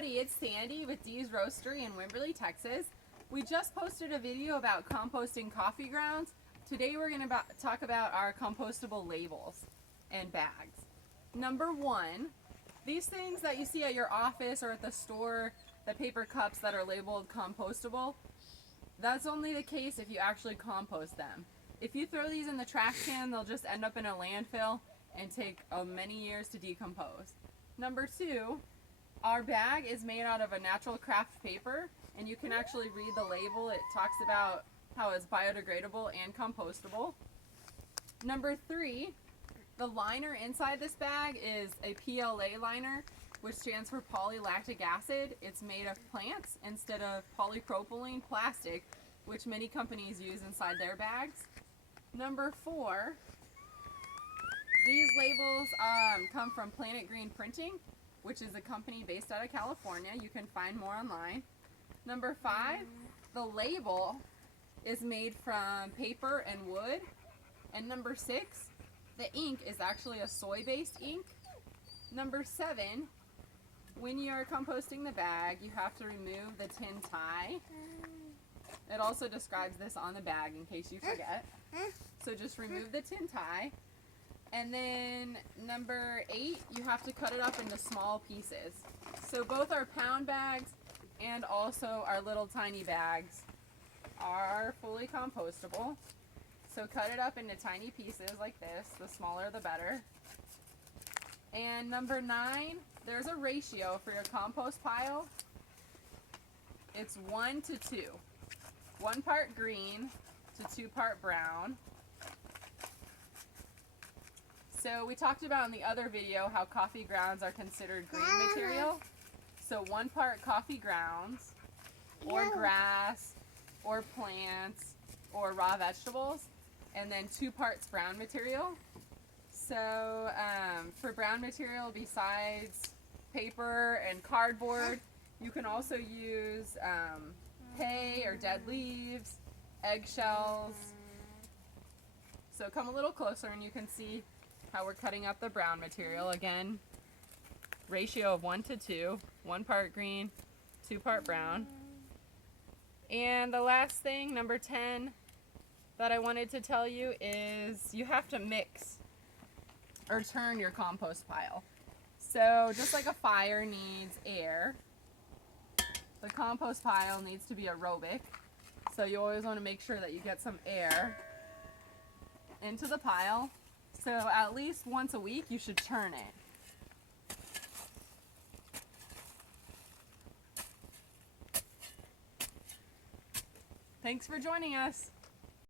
Howdy, it's Sandy with Dee's Roastery in Wimberley, Texas. We just posted a video about composting coffee grounds. Today we're going to talk about our compostable labels and bags. Number one, these things that you see at your office or at the store, the paper cups that are labeled compostable, that's only the case if you actually compost them. If you throw these in the trash can, they'll just end up in a landfill and take many years to decompose. Number two, our bag is made out of a natural craft paper, and you can actually read the label. It talks about how it's biodegradable and compostable. Number three, the liner inside this bag is a PLA liner, which stands for polylactic acid. It's made of plants instead of polypropylene plastic, which many companies use inside their bags. Number four, these labels come from Planet Green Printing, which is a company based out of California. You can find more online. Number five, the label is made from paper and wood. And number six, the ink is actually a soy-based ink. Number seven, when you are composting the bag, you have to remove the tin tie. It also describes this on the bag in case you forget. So just remove the tin tie. And then number 8, you have to cut it up into small pieces. So both our pound bags and also our little tiny bags are fully compostable. So cut it up into tiny pieces like this. The smaller the better. And number 9, there's a ratio for your compost pile. It's 1 to 2. 1 part green to 2 part brown. So we talked about in the other video how coffee grounds are considered green material. So 1 part coffee grounds, or grass, or plants, or raw vegetables, and then 2 parts brown material. So for brown material, besides paper and cardboard, you can also use hay or dead leaves, eggshells. So come a little closer and you can see how we're cutting up the brown material. Again, ratio of 1 to 2, 1 part green, 2 part brown. And the last thing, number 10, that I wanted to tell you is you have to mix or turn your compost pile. So just like a fire needs air, the compost pile needs to be aerobic. So you always want to make sure that you get some air into the pile. So at least once a week you should turn it. Thanks for joining us.